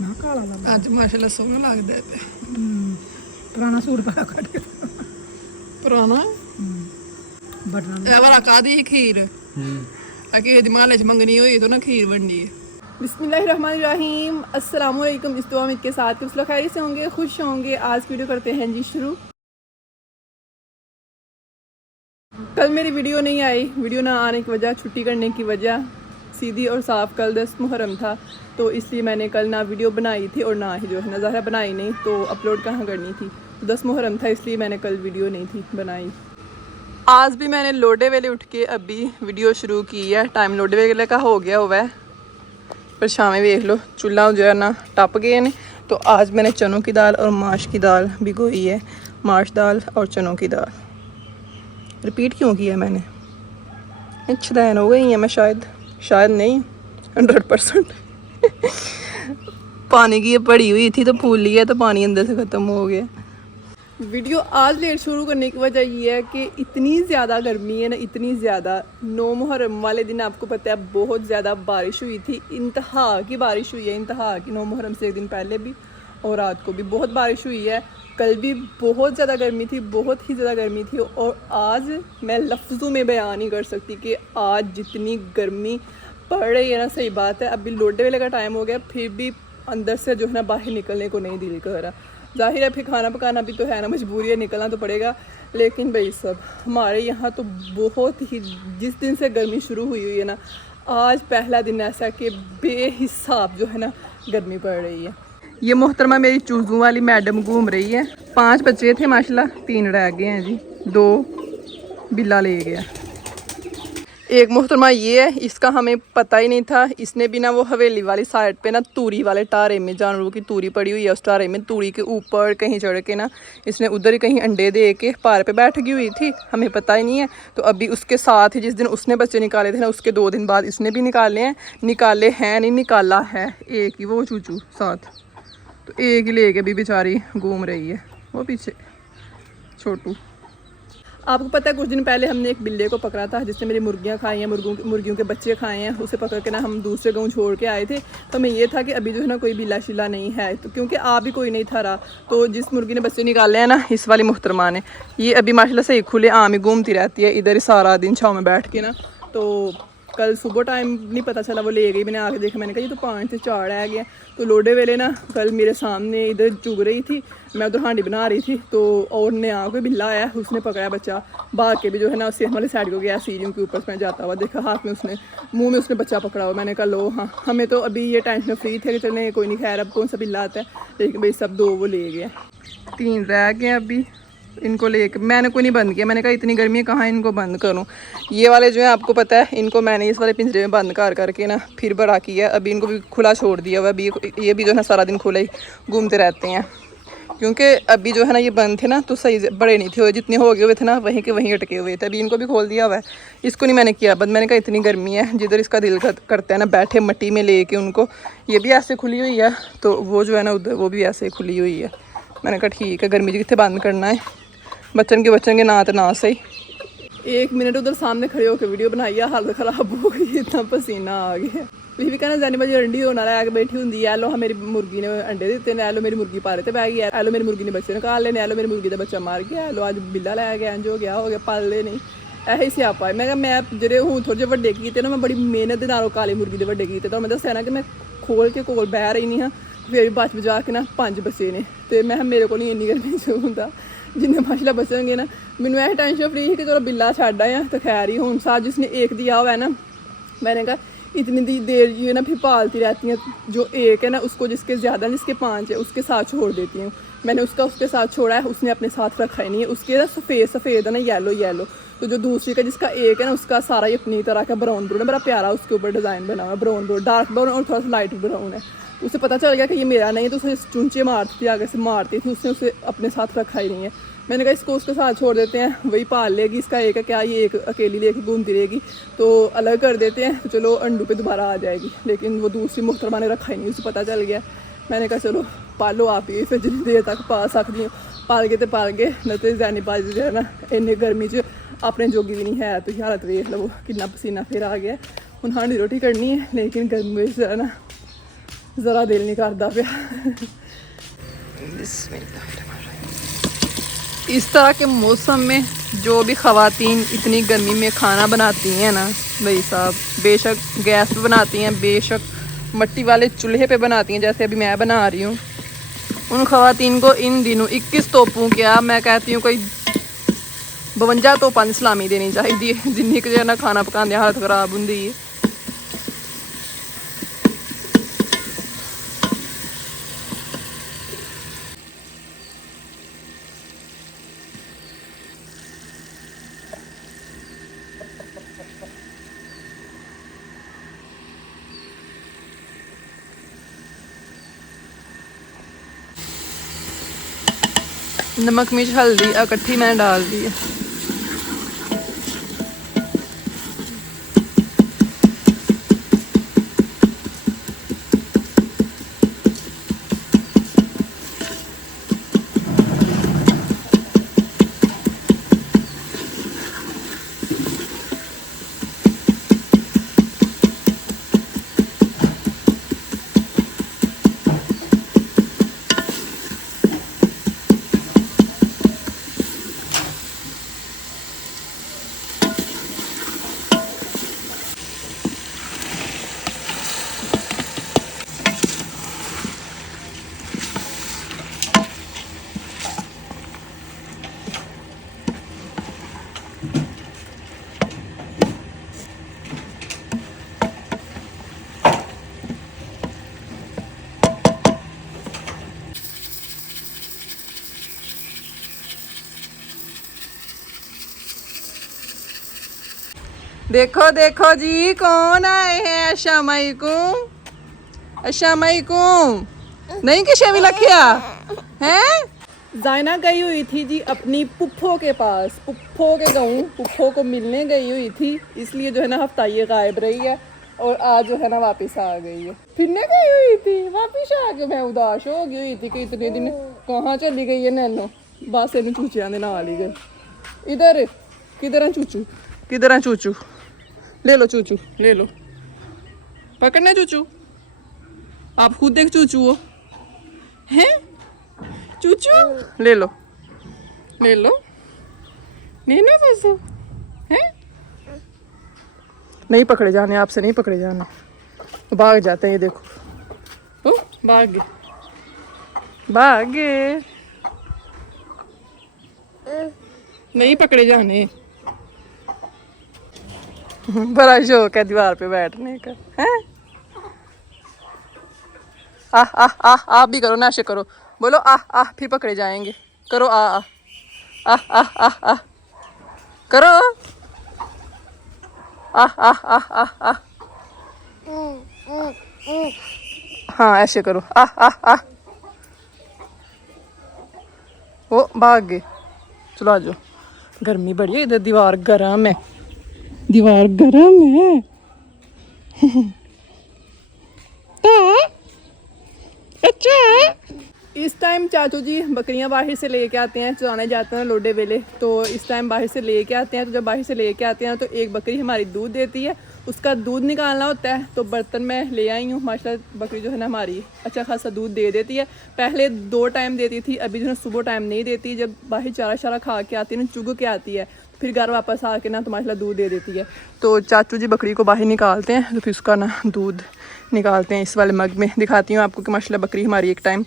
ना काला लगदा ਅੱਜ ਮਾਸ਼ਾਅੱਲਾ ਸੋਹਣਾ ਲੱਗਦਾ ਹੈ ਤੇ पुराना सूट पा कट के ਪੁਰਾਣਾ बटन ਇਹ ਵਾਲਾ ਕਾਦੀ ਖੀਰ ਆ ਕਿ ਇਹਦੀ ਮਾਲੇ ਚ ਮੰਗਣੀ ਹੋਈ ਤਾਂ ਨਾ खीर बननी है। बिस्मिल्लाहिर्रहमानिर्रहीम, अस्सलाम वालेकुम। इस दुआ के साथ कुछ लोग खैरियत से होंगे, खुश होंगे। आज वीडियो करते हैं जी शुरू। कल मेरी वीडियो नहीं आई, वीडियो ना आने की वजह, छुट्टी करने की वजह सीधी और साफ कल 10 मुहर्रम था, तो इसलिए मैंने कल ना वीडियो बनाई थी और ना ही जो है ना ज़ाहिर बनाई नहीं, तो अपलोड कहाँ करनी थी। तो 10 मुहर्रम था इसलिए मैंने कल वीडियो नहीं थी बनाई। आज भी मैंने लोडे वेले उठ के अभी वीडियो शुरू की है। टाइम लोडे वेले का हो गया हुआ है, पर शामें देख लो चूल्हा जो है ना टप गए ने। तो आज मैंने चनों की दाल और माश की दाल भिगोई है। माश दाल और चनों की दाल रिपीट क्यों किया मैंने, शदैन हो गई है मैं शायद नहीं 100%। पानी की ये पड़ी हुई थी तो फूल लिया तो पानी अंदर से ख़त्म हो गया। वीडियो आज लेट शुरू करने की वजह ये है कि इतनी ज़्यादा गर्मी है ना, इतनी ज़्यादा। 9 मुहर्रम वाले दिन आपको पता है बहुत ज़्यादा बारिश हुई थी, इंतहा की बारिश हुई है, इंतहा की। 9 मुहर्रम से एक दिन पहले भी और रात को भी बहुत बारिश हुई है। कल भी बहुत ज़्यादा गर्मी थी, बहुत ही ज़्यादा गर्मी थी। और आज मैं लफ्ज़ों में बयान नहीं कर सकती कि आज जितनी गर्मी पड़ रही है ना, सही बात है। अभी लोडे वेले का टाइम हो गया, फिर भी अंदर से जो है ना बाहर निकलने को नहीं दिल कर रहा। ज़ाहिर है फिर खाना पकाना भी तो है ना, मजबूरी है, निकलना तो पड़ेगा। लेकिन भाई सब हमारे यहाँ तो बहुत ही, जिस दिन से गर्मी शुरू हुई है ना, आज पहला दिन ऐसा कि बेहिसाब जो है ना गर्मी पड़ रही है। ये मोहतरमा मेरी चूज़ों वाली मैडम घूम रही है। 5 बच्चे थे माशाल्लाह, 3 रह गए हैं जी, 2 बिल्ला ले गया। एक मोहतरमा ये है, इसका हमें पता ही नहीं था। इसने भी ना वो हवेली वाली साइड पे ना तूरी वाले टारे में, जानवरों की तूरी पड़ी हुई है, उस टारे में तूरी के ऊपर कहीं चढ़ के ना इसने उधर ही कहीं अंडे दे के पार पे बैठ गई हुई थी, हमें पता ही नहीं है। तो अभी उसके साथ ही जिस दिन उसने बच्चे निकाले थे ना, उसके 2 दिन बाद इसने भी निकाले हैं नहीं, निकाला है एक ही वो चूचू साथ। तो एक ही लेके भी बेचारी घूम रही है, वो पीछे छोटू। आपको पता है कुछ दिन पहले हमने एक बिल्ले को पकड़ा था जिसने मेरी मुर्गियां खाई हैं, मुर्गियों के बच्चे खाए हैं। उसे पकड़ के ना हम दूसरे गाँव छोड़ के आए थे। तो हमें ये था कि अभी जो है ना कोई बिल्ला शिला नहीं है, तो क्योंकि आ भी कोई नहीं था रहा। तो जिस मुर्गी ने बच्चे निकाले हैं ना, इस वाली मुहतरमा ने, ये अभी माशाल्लाह से खुले आम ही घूमती रहती है इधर ही सारा दिन छाँव में बैठ के ना। तो कल सुबह टाइम नहीं पता चला, वो ले गई। मैंने आके देखा, मैंने कहा ये तो 5 से 4 रह गया। तो लोडे वेले ना कल मेरे सामने इधर चुग रही थी, मैं उधर हांडी बना रही थी। तो और ने आके बिल्ला आया, उसने पकड़ा बच्चा, भाग के भी जो है ना उससे हमारी साइड को गया, सीढ़ियों के ऊपर मैं जाता हुआ देखा, हाथ में उसने, मुँह में उसने बच्चा पकड़ा हुआ। मैंने कहा लो हाँ, हमें तो अभी ये टेंशन फ्री थे कि चलने कोई नहीं, खैर अब कौन सा बिल्ला आता है। लेकिन भाई सब 2 वो ले गए, 3 रह गए अभी। इनको लेके मैंने कोई नहीं बंद किया, मैंने कहा इतनी गर्मी है कहाँ इनको बंद करूँ। ये वाले जो है आपको पता है, इनको मैंने इस वाले पिंजरे में बंद कर करके ना फिर बड़ा किया। अभी इनको भी खुला छोड़ दिया हुआ। अभी ये भी जो है ना सारा दिन खुला ही घूमते रहते हैं, क्योंकि अभी जो है ना ये बंद थे ना तो सही बड़े नहीं थे, जितने हो गए हुए थे ना वहीं के वहीं अटके हुए थे। अभी इनको भी खोल दिया हुआ है, इसको नहीं मैंने किया बंद। मैंने कहा इतनी गर्मी है, जिधर इसका दिल करता है ना बैठे मट्टी में लेके उनको। ये भी ऐसे खुली हुई है, तो वो जो है ना उधर वो भी ऐसे खुली हुई है। मैंने कहा ठीक है, गर्मी कितने बंद करना है, बच्चन के ना तो ना सही। 1 मिनट उधर सामने खड़े होकर वीडियो बनाई है, हालत ख़राब हो गई, इतना पसीना आ गया। भी कहना जानी भाजी अंडी होना लैके बैठी होंगी है, लो मेरी मुर्गी ने अंडे दिते ने, लो मेरी मुर्गी पारे ते बह गई, लो मेरी मुर्गी ने बच्चे निकाल लेने, लो मेरी मुर्गी का बच्चा मार गया, लो अज बिल्ला लै गया, इंज हो गया पाले नहीं। ऐसे स्यापा है। मैं जेह्ड़े हूँ थोड़े जे वड्डे कीते ना, मैं बड़ी मेहनत नाल काली मुर्गी दे वड्डे कीते। तो मैं दस्सेआ ना कि मैं खोल के कोल बह रही नहीं हाँ, फिर बच बचा के ना 5 बच्चे ने। तो मैं मेरे को नहीं इन्नी गर्मी च होंदा, जिन्ने माशाल्लाह बचेंगे ना। मैनू यह टेंशन फ्री ही कि चलो बिल्ला छड्ड आए, तो खैर ही हूँ साथ जिसने एक दिया हुआ है ना, मैंने कहा इतनी देर ये ना फिर पालती रहती हैं। जो एक है ना उसको, जिसके ज़्यादा जिसके 5 है उसके साथ छोड़ देती हूँ। मैंने उसके साथ छोड़ा है, उसने अपने साथ रखा ही नहीं है। उसके ना सफ़ेद है ना येलो। तो जो दूसरी का जिसका एक है ना, उसका सारा ही अपनी तरह का ब्राउन है, बड़ा प्यारा उसके ऊपर डिज़ाइन बना हुआ है, ब्राउन डार्क ब्राउन और थोड़ा सा लाइट ब्राउन है। उसे पता चल गया कि ये मेरा नहीं है, तो उसे चूंचे मारती थी, आगे से मारती थी, उसने उसे अपने साथ रखा ही नहीं है। मैंने कहा इसको उसके साथ छोड़ देते हैं, वही पाल लेगी। इसका एक है क्या, ये एक अकेली लेके घूमती रहेगी, तो अलग कर देते हैं, तो चलो अंडू पे दोबारा आ जाएगी। लेकिन वो दूसरी मुहतरमा ने रखा ही नहीं, उसे पता चल गया। मैंने कहा चलो पालो आप ही, फिर जितनी देर तक पा सकती हूँ पाल के न तो जैनी बाजी जो है ना इन्नी गर्मी च अपने जोगी भी नहीं है। तो हालत वेख लो, कितना पसीना फिर आ गया। हुण हांडी रोटी करनी है, लेकिन गर्मी जो है ना ज़रा दिल नहीं करता पिया। इस तरह के मौसम में जो भी ख़वातीन इतनी गर्मी में खाना बनाती हैं ना भाई साहब, बेशक गैस पे बनाती हैं, बेशक मिट्टी वाले चूल्हे पे बनाती हैं, जैसे अभी मैं बना रही हूँ, उन ख़वातीन को इन दिनों 21 तोपों क्या मैं कहती हूँ कोई 52 तोपां दी सलामी देनी चाहिए, जिन्नी कि ना खाना पकाने हालत खराब होंगी है। नमक मिर्च हल्दी इकट्ठी मैंने डाल दी है। देखो देखो जी कौन आए हैं। अस्सलामुअलैकुम। नहीं कि शेवी लखिया हैं। जायना गई हुई थी जी अपनी पुप्पो के पास, पुप्पो के गाँव, पुप्पो को मिलने गई हुई थी, इसलिए जो है ना हफ्ता ये गायब रही है और आज जो है ना वापस आ गई है। फिरने गई हुई थी, वापस आके मैं उदास हो गई हुई थी कि इतने दिन कहाँ चली गई है नैनो। बस इन चूचिया ने नाल ही गई। इधर किधर है चूचू, किधर है चूचू, ले लो चूचू, ले लो, पकड़ना चूचू, आप खुद देख चूचू हो हैं, चूचू ले लो, ले लो, नहीं ना चूचू हैं, नहीं पकड़े जाने, आपसे नहीं पकड़े जाने, भाग जाते हैं। ये देखो, ओ भाग गए, भाग गए, नहीं पकड़े जाने। बड़ा शौक है दीवार पे बैठने का हैं। आप भी करो, नाशे करो, बोलो फिर पकड़े जाएंगे, करो आ करो आ। हाँ ऐसे करो आ। वो भाग गए, चलो आ जाओ। गर्मी बड़ी है इधर, दीवार गर्म है, दीवार गर्म है। अच्छा इस टाइम चाचू जी बकरियां बाहर से लेके आते हैं, चराने जाते हैं लोडे वेले, तो इस टाइम बाहर से लेके आते हैं। तो जब बाहर से लेके आते हैं तो एक बकरी हमारी दूध देती है, उसका दूध निकालना होता है। तो बर्तन में ले आई हूँ, माशाल्लाह बकरी जो है ना हमारी अच्छा खासा दूध दे देती है। पहले 2 टाइम देती थी, अभी जो है सुबह टाइम नहीं देती। जब बाहर चारा शारा खा के आती है ना, चुग के आती है, फिर घर वापस आके ना तो माशाल्लाह दूध दे देती है। तो चाचू जी बकरी को बाहर निकालते हैं, तो फिर उसका ना दूध निकालते हैं। इस वाले मग में दिखाती हूँ आपको कि माशाल्लाह बकरी हमारी एक टाइम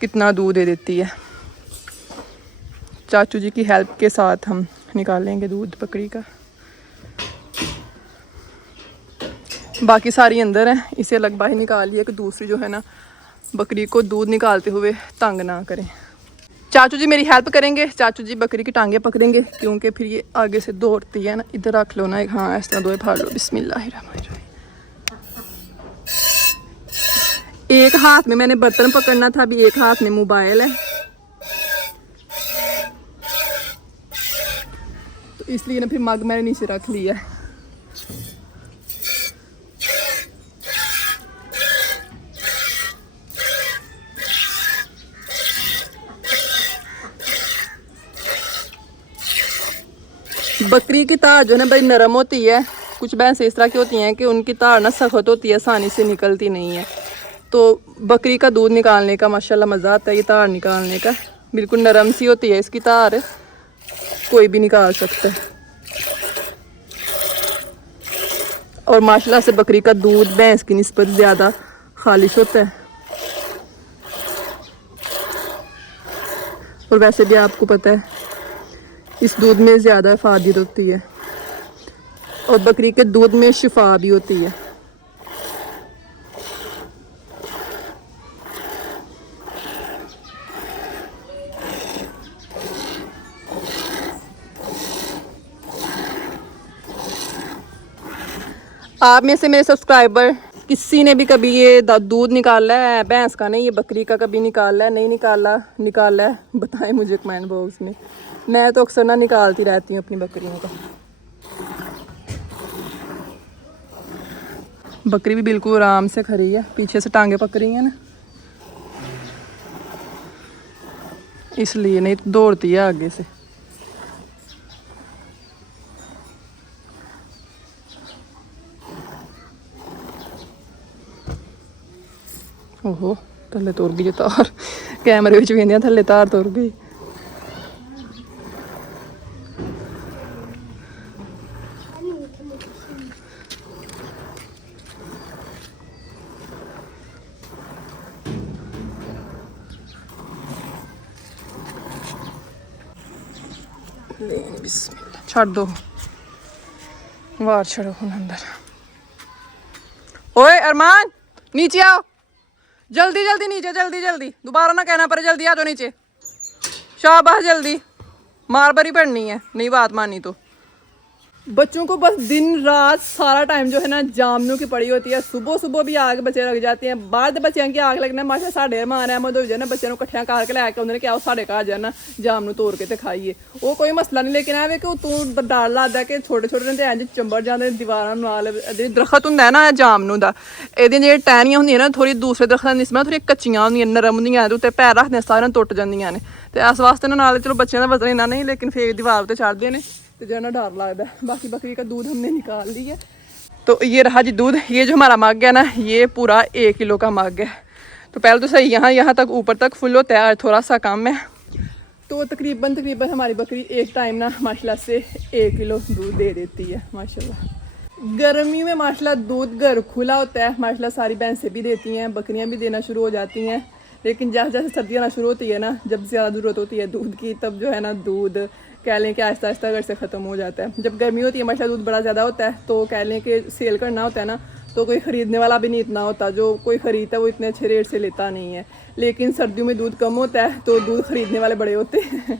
कितना दूध दे देती है। चाचू जी की हेल्प के साथ हम निकालेंगे दूध बकरी का। बाकी सारी अंदर हैं, इसे अलग बाहर निकाल लिया कि दूसरी जो है ना बकरी को दूध निकालते हुए तंग ना करें। चाचू जी मेरी हेल्प करेंगे, चाचू जी बकरी की टांगे पकड़ेंगे क्योंकि फिर ये आगे से दौड़ती है ना। इधर रख लो ना एक, हाँ इस तरह 2 फाड़ लो। बिस्मिल्लाहिर्रहमानिर्रहीम। एक हाथ में मैंने बर्तन पकड़ना था, अभी एक हाथ में मोबाइल है, तो इसलिए ना फिर मग मैंने नीचे रख लिया है। बकरी की तार जो है बड़ी नरम होती है। कुछ भैंसें इस तरह की होती हैं कि उनकी तार ना सख्त होती है, आसानी से निकलती नहीं है। तो बकरी का दूध निकालने का माशाल्लाह मज़ा आता है, ये तार निकालने का। बिल्कुल नरम सी होती है इसकी तार, कोई भी निकाल सकता है। और माशाल्लाह से बकरी का दूध भैंस की निस्बत ज़्यादा खालिश होता है। और वैसे भी आपको पता है इस दूध में ज़्यादा इफादत होती है और बकरी के दूध में शिफा भी होती है। आप में से मेरे सब्सक्राइबर किसी ने भी कभी ये दूध निकाला है भैंस का, नहीं ये बकरी का कभी निकाला है, नहीं निकाला है, बताएं मुझे कमेंट बॉक्स में। मैं तो अक्सर ना निकालती रहती हूँ अपनी बकरियों का। बकरी भी बिल्कुल आराम से खड़ी है, पीछे से टांगे पक रही हैं ना, इसलिए, नहीं तो दौड़ती है आगे से। ओहो थल्ले तुर गई तार, कैमरे विच वेंदियां थल्ले तार तुर गई। बिस्मिल्लाह छड़ दो, वार छड़ो हुन अंदर। ओए अरमान नीचे आओ, जल्दी जल्दी नीचे, जल्दी जल्दी, दोबारा ना कहना पर जल्दी आ जाओ नीचे। शाबाश जल्दी, मार भरी पड़नी है, नहीं बात मानी तो। बच्चों को बस दिन रात सारा टाइम जो है ना जामनों की पड़ी होती है। सुबह सुबह भी आग बच्चे लग जाते हैं, बाद बच्चों की आग लगना माशा साढ़े अरमान अहमद हो जाए बच्चों को कट्ठिया करके लैके आते क्या साढ़े घर जाना जामनू तोड़ के तो खाइए, वो कोई मसला नहीं। लेकिन है कि तू डर लगता कि छोटे छोटे ने इंज चंबड़ जाते दीवार नाल। दरखत होंगे ना जामनू का, ये टहनियां होंगे ना थोड़ी दूसरे दरख्त निस्बत थोड़ी कच्चियां होंगे नरम होंगे, उत्ते पैर रखते सारे टुट जांदियां ने। तो इस वास्ते नाल चलो बच्चों का वजन इन्ना नहीं, लेकिन फिर दीवार उत्ते चढ़ते हैं तो जो है ना डर लगता है। बाकी बकरी का दूध हमने निकाल लिया। तो ये रहा जी दूध, ये जो हमारा मग है ना ये पूरा 1 किलो का मग है। तो पहले तो सही यहाँ तक ऊपर तक फुल होता है, थोड़ा सा कम है। तो तकरीबन हमारी बकरी एक टाइम ना माशाल्लाह से 1 किलो दूध दे देती है माशाल्लाह। गर्मी में माशाल्लाह दूध घर खुला होता है, माशाल्लाह सारी भैंसें भी देती हैं, बकरियाँ भी देना शुरू हो जाती हैं। लेकिन जैसे जैसे सर्दियाँ आना शुरू होती है ना, जब ज़्यादा ज़रूरत होती है दूध की, तब जो है ना दूध कह लें कि आहिस्ता आहिस्ता घर से ख़त्म हो जाता है। जब गर्मी होती है माशाल्लाह दूध बड़ा ज़्यादा होता है, तो कह लें कि सेल करना होता है ना, तो कोई ख़रीदने वाला भी नहीं इतना होता, जो कोई ख़रीदता है वो इतने अच्छे रेट से लेता नहीं है। लेकिन सर्दियों में दूध कम होता है तो दूध ख़रीदने वाले बड़े होते हैं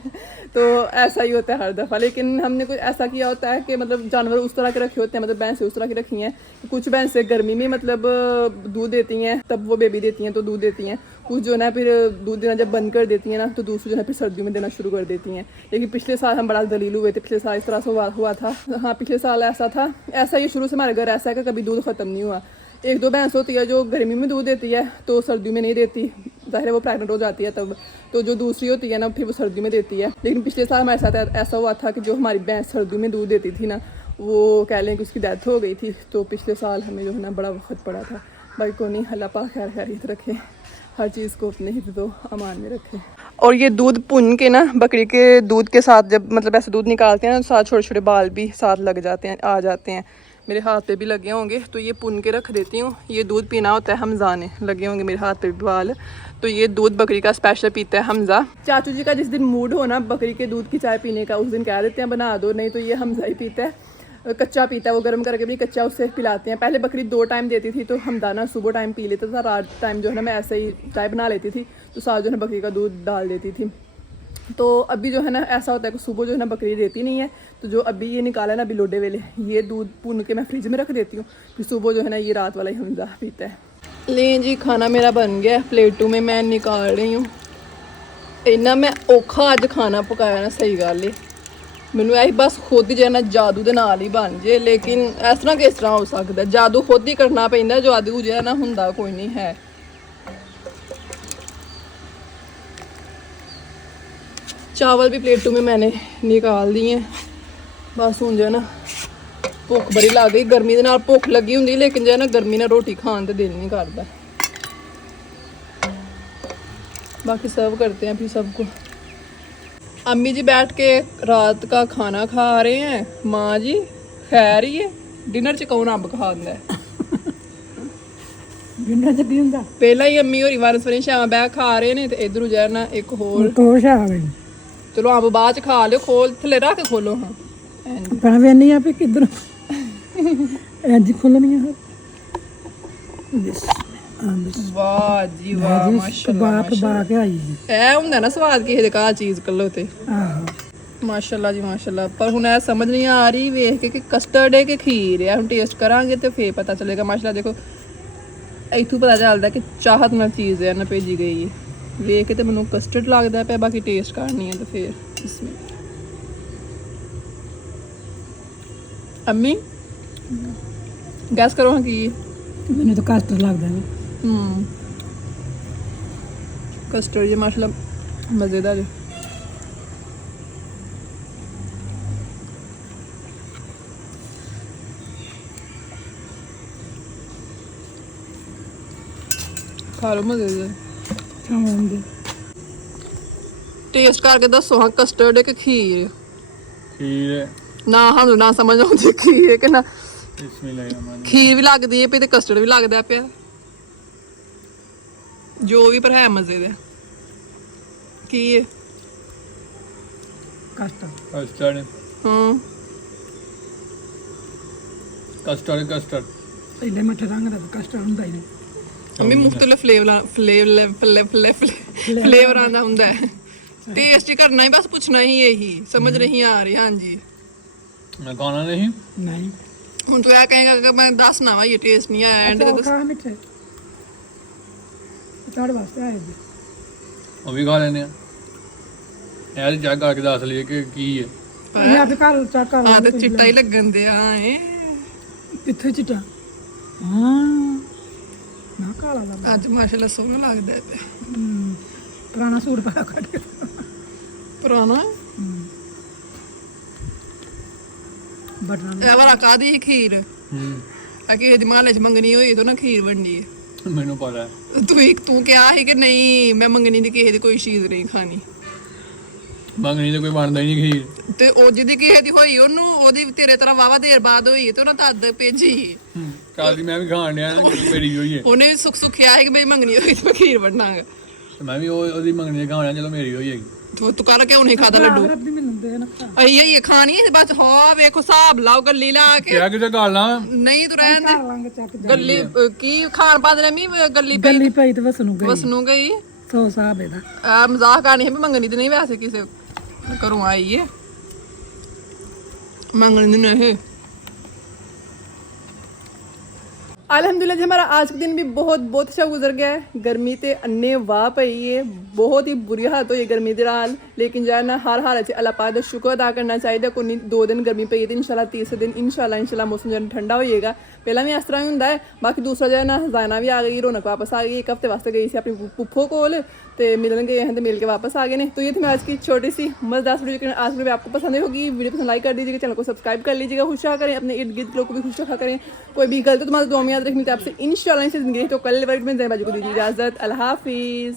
तो ऐसा ही होता है हर दफ़ा। लेकिन हमने कुछ ऐसा किया होता है कि मतलब जानवर उस तरह के रखे होते हैं, मतलब भैंसें उस तरह की रखी हैं। कुछ भैंसें गर्मी में मतलब दूध देती हैं, तब वो बेबी देती हैं तो दूध देती हैं। कुछ जो है फिर दूध देना जब बंद कर देती हैं ना, तो दूसरी जो है फिर सर्दियों में देना शुरू कर देती हैं। लेकिन पिछले साल हम बड़ा दलील हुए थे, पिछले साल इस तरह से हुआ था। हाँ पिछले साल ऐसा था, ऐसा ही शुरू से हमारे घर ऐसा है कि कभी दूध ख़त्म नहीं हुआ। 1-2 भैंस होती है जो गर्मी में दूध देती है तो सर्दियों में नहीं देती, ज़ाहिर है वो प्रेगनेंट हो जाती है तब। तो जो दूसरी होती है ना फिर वो सर्दियों में देती है। लेकिन पिछले साल हमारे साथ ऐसा हुआ था कि जो हमारी भैंस सर्दियों में दूध देती थी ना, वो कह लें कि उसकी डेथ हो गई थी। तो पिछले साल हमें जो है ना बड़ा वक्त पड़ा था। भाई को नहीं, अल्लाह पाक खैर खैरियत रखे, हर चीज़ को अपने हिफ्ज़ो अमान में रखे। और ये दूध भुन के ना बकरी के दूध के साथ जब मतलब ऐसे दूध निकालते हैं ना, साथ छोटे छोटे बाल भी साथ लग जाते हैं, आ जाते हैं। मेरे हाथ पे भी लगे होंगे तो ये पुन के रख देती हूँ। ये दूध पीना होता है हमजा ने, लगे होंगे मेरे हाथ पे भी बाल। तो ये दूध बकरी का स्पेशल पीता है हमजा। चाचू जी का जिस दिन मूड हो ना बकरी के दूध की चाय पीने का, उस दिन कह देते हैं बना दो, नहीं तो ये हमजा ही पीता है, कच्चा पीता है। वो गर्म करके भी कच्चा उससे पिलाते हैं। पहले बकरी 2 टाइम देती थी, तो हमदाना सुबह टाइम पी लेता था, रात टाइम जो है ना मैं ऐसे ही चाय बना लेती थी, तो साथ जो है बकरी का दूध डाल देती थी। तो अभी जो है ना ऐसा होता है कि सुबह जो है ना बकरी देती नहीं है, तो जो अभी ये निकाला है ना अभी लोडे वेले, ये दूध पुन के मैं फ्रिज में रख देती हूँ, फिर सुबह जो है ना ये रात वाला ही हमजा पीता है। लें जी खाना मेरा बन गया, प्लेटों में मैं निकाल रही हूँ। इन्ना मैं औखा अज खाना पकाया ना, सही गल है। मैनू यही बस खुद ही जो है ना जादू के नाल ही बन जे, लेकिन इस तरह किस तरह हो सकता है, जादू खुद ही करना पैंदा, जादू जो है ना हुंदा कोई नहीं है। चावल भी प्लेटों में मैंने निकाल दिए हैं। बस हूँ जो है ना भुख बड़ी लग गई, गर्मी के नाल भुख लगी होंगी, लेकिन जो है ना गर्मी ने रोटी खाने का दिल नहीं करता। बाकी सर्व करते हैं फिर सबको। अम्मी जी बैठ के रात का खाना खा रहे हैं, माँ जी खा रही है। डिनर च कौन अंब खांदा है? ਜਿੰਨਾ ਚ ਕੀ ਹੁੰਦਾ ਪਹਿਲਾਂ ਹੀ ਅੰਮੀ ਹੋਰੀ ਵਾਰਸਵਰੀ ਸ਼ਾਮ ਬਹਿ ਖਾ ਰਹੇ ਨੇ ਤੇ ਇਧਰੋਂ ਜਰ ਨਾ ਇੱਕ ਹੋਰ। ਕੋਸ਼ ਆ ਗਈ ਚਲੋ ਅੰਬ ਬਾਅਦ ਚ ਖਾ ਲਿਓ, ਖੋਲ ਥੱਲੇ ਰੱਖ ਕੇ ਖੋਲੋ। ਹਾਂ ਇੰਝ। ਪਰ ਵੇਨੀ ਆ ਵੀ ਕਿੱਧਰ ਇੰਜ ਖੁੱਲਣੀਆਂ ਹਨ। ਵਾਹ ਜੀ ਵਾਹ, ਮਾਸ਼ਾਅੱਲਾ ਕਬਾ ਕੇ ਆਈ ਜੀ। ਇਹ ਹੁੰਦਾ ਨਾ ਸਵਾਦ ਕਿਸੇ ਦੇ ਘਰ ਚੀਜ਼ ਕੱਲੋ ਤੇ। ਆਹੋ ਮਾਸ਼ਾਅੱਲਾ ਜੀ ਮਾਸ਼ਾਅੱਲਾ। ਪਰ ਹੁਣ ਇਹ ਸਮਝ ਨਹੀਂ ਆ ਰਹੀ ਵੇਖ ਕੇ ਕਿ ਕਸਟਰਡ ਹੈ ਕਿ ਖੀਰ ਹੈ। ਹੁਣ ਟੇਸਟ ਕਰਾਂਗੇ ਤੇ ਫੇਰ ਪਤਾ ਚੱਲੇਗਾ। ਮਾਸ਼ਾਅੱਲਾ ਦੇਖੋ ਇੱਥੋਂ ਪਤਾ ਚੱਲਦਾ ਕਿ ਚਾਹਤ ਨਾਲ ਚੀਜ਼ ਹੈ ਨਾ ਭੇਜੀ ਗਈ ਹੈ। ਵੇਖ ਕੇ ਤੇ ਮੈਨੂੰ ਕਸਟਰਡ ਲੱਗਦਾ ਪਿਆ, ਬਾਕੀ ਟੇਸਟ ਕਰਨੀ ਹੈ ਤੇ ਫੇਰ ਅੰਮੀ ਗੈਸ ਕਰੋ ਹਾਂ ਕੀ ਮੈਨੂੰ ਤਾਂ ਕਸਟਰ ਲੱਗਦਾ ਵਾ। ਕਸਟਰਡ ਜੀ ਮਾਸ਼ਾਅੱਲਾ ਮਜ਼ੇਦਾਰ ਹੈ। ਖਾ ਲਓ ਮਜ਼ੇਦਾਰ। ਖਾਵਾਂਗੇ ਟੇਸਟ ਕਰਕੇ ਦੱਸੋ ਹਾਂ ਕਸਟਰਡ ਹੈ ਕਿ ਖੀਰ ਹੈ? खीर है। ਨਾ ਸਾਨੂੰ ਨਾ ਸਮਝ ਆਉਂਦੀ ਖੀਰ ਹੈ ਕਿ ਨਾ। बिस्मिल्लाहिर्रहमानिर्रहीम। ਖੀਰ ਵੀ ਲੱਗਦੀ ਹੈ ਪਈ ਤੇ ਕਸਟਰਡ ਵੀ ਲੱਗਦਾ ਪਿਆ, ਜੋ ਵੀ ਪਰ ਹੈ ਮਜ਼ੇ ਦੇ। ਕੀ ਹੈ? ਕਸਟਰ कस्टर्ड ਹੂੰ कस्टर्ड कस्टर्ड ਪਹਿਲੇ ਮਿੱਠੇ ਰੰਗ ਦਾ ਕਸਟਰ ਹੁੰਦਾ ਹੀ ਨਹੀਂ। ਅੰਮੀ ਮੁਖਤਲਿਫ ਫਲੇਵਰਾਂ ਦਾ ਹੁੰਦਾ ਹੈ। ਟੇਸਟ ਹੀ ਕਰਨਾ ਹੀ ਬਸ, ਪੁੱਛਣਾ ਹੀ ਇਹੀ ਸਮਝ ਨਹੀਂ ਆ ਰਹੀ। ਹਾਂਜੀ मैं खाना नहीं। ਨਹੀਂ ਹੁਣ ਤੂੰ ਇਹ ਕਹੇਗਾ ਕਿ ਮੈਂ ਦੱਸ ਨਾ ਵਾ ਇਹ ਟੇਸਟ ਨਹੀਂ ਆਇਆ ਐਂਡ ਤੇ ਅੱਛਾ, ਖਾ ਮਿੱਠੇ ਤੁਹਾਡੇ ਵਾਸਤੇ ਆਏ ਜੀ। वो भी खा लेने यार चेक करके दस लिए कि की है। ਇਹ ਆਪੇ ਘਰ ਚੈੱਕ ਕਰ ਆ ਤੇ ਚਿੱਟਾ ਹੀ ਲੱਗਣ ਦੇ ਆ ਏ। ਕਿੱਥੇ ਚਿੱਟਾ? ਹਾਂ ਨਾ ਕਾਲਾ ਲੱਗਾ। ਅੱਜ ਮਾਸ਼ਾਅੱਲਾ ਸੋਹਣਾ ਲੱਗਦਾ ਹੈ। ਪੁਰਾਣਾ ਸੂਟ ਪਾ ਕੱਢ ਕੇ ਪੁਰਾਣਾ ਬਟਨਾਂ ਇਹ ਵਾਲਾ ਕਾਦੀ ਖੀਰ ਆ ਕਿਸੇ ਦੀ ਮਾਲੇ ਚ ਮੰਗਣੀ ਹੋਈ ਤਾਂ ਨਾ ਖੀਰ ਬਣਦੀ ਹੈ। मैनू पता है। ਤੂੰ ਕਿਹਾ ਸੀ ਕਿ ਨਹੀਂ ਮੈਂ ਮੰਗਣੀ ਦੀ ਕਿਸੇ ਦੀ ਕੋਈ ਚੀਜ਼ ਨਹੀਂ ਖਾਣੀ मंगनी तो कोई बनता ही नहीं खीर। ਤੇ ਉਹ ਜਿਹਦੀ ਕਿਸੇ ਦੀ ਹੋਈ ਉਹਨੂੰ ਉਹਦੀ ਤੇਰੇ ਤਰ੍ਹਾਂ ਵਾਵਾ ਦੇਰ ਬਾਅਦ ਹੋਈ ਤੇ ਉਹਨਾਂ ਤਦ ਭੇਜੀ। कल दी मैं भी खान दिया मेरी हुई है। ਉਹਨੇ ਵੀ ਸੁੱਖ ਸੁੱਖਿਆ ਹੈ ਕਿ ਮੇਰੀ ਮੰਗਣੀ ਹੋਈ ਤੇ ਮੈਂ ਖੀਰ ਬਣਾਂਗਾ। तो मैं भी ओदी मंगनी खान दिया, चलो मेरी हुई है। ਤੂੰ ਕਰ ਕਿਉਂ ਨਹੀਂ ਖਾਦਾ ਲੱਡੂ? ਰੱਬੀ ਮੈਨੂੰ ਦੇ ਨਾ ਖਾ ਅਈ ਖਾਣੀ ਹੈ ਬਸ। ਹਾਂ ਵੇਖੋ ਹਿਸਾਬ ਲਾਓ ਗੱਲੀ ਲਾ ਕੇ। क्या किसे गालना ਨਹੀਂ ਤੂੰ ਰਹਿਣ ਦੇ ਲਾਂਗੇ ਚੱਕ ਜਾ ਗੱਲੀ ਕੀ ਖਾਣ ਪਾ ਦੇ ਮੀ ਗੱਲੀ ਪਈ ਗੱਲੀ ਪਈ ਤੇ ਬਸ ਨੂੰ ਗਈ ਬਸ ਨੂੰ ਗਈ। ਸੋ ਸਾਹਿਬ ਇਹਦਾ ਆ ਮਜ਼ਾਕ ਕਰਨੀ ਹੈ ਵੀ ਮੰਗਣੀ ਤੇ ਨਹੀਂ ਵੈਸੇ ਕਿਸੇ ਘਰੋਂ ਆਈ ਹੈ ਮੰਗਣੀ नहीं। अल्हम्दुलिल्लाह जी हमारा आज का दिन भी बहुत बहुत अच्छा गुजर गया है। गर्मी ते अन्ने वाह पई है, बहुत ही बुरी हालत हुई है गर्मी दे नाल। लेकिन जो है ना हर हालत च अल्लाह पाक दा शुक्र अदा करना चाहिए। कोई 2 दिन गर्मी पई है तो इंशाल्लाह तीसरे दिन इंशाल्लाह मौसम जो ठंडा हो जाएगा। पहला भी इस तरह ही होंदा है। बाकी दूसरा जो है ना हजाना भी आ गई, रौनक वापस आ गई। 1 हफ्ते वास्ते गई सी अपनी पुप्पो कोल ते मिलन गए हैं तो मिल के वापस आ गए ने। तो ये थी मैं आज की छोटी सी मजेदार वीडियो। आज वीडियो आपको पसंद होगी, वीडियो पसंद लाइक कर दीजिएगा, चैनल को सब्सक्राइब कर लीजिएगा, खुश रखा करें, अपने इर्द गिर्द लोग को भी खुश रखा करें। कोई भी गलत तो तुम्हारे दुआ में याद रखनी आपसे इंशाल्लाह से जिंदगी। तो कल वर्ड में जय बाजू को दीजिए इजाजत। अल्लाह हाफिज़।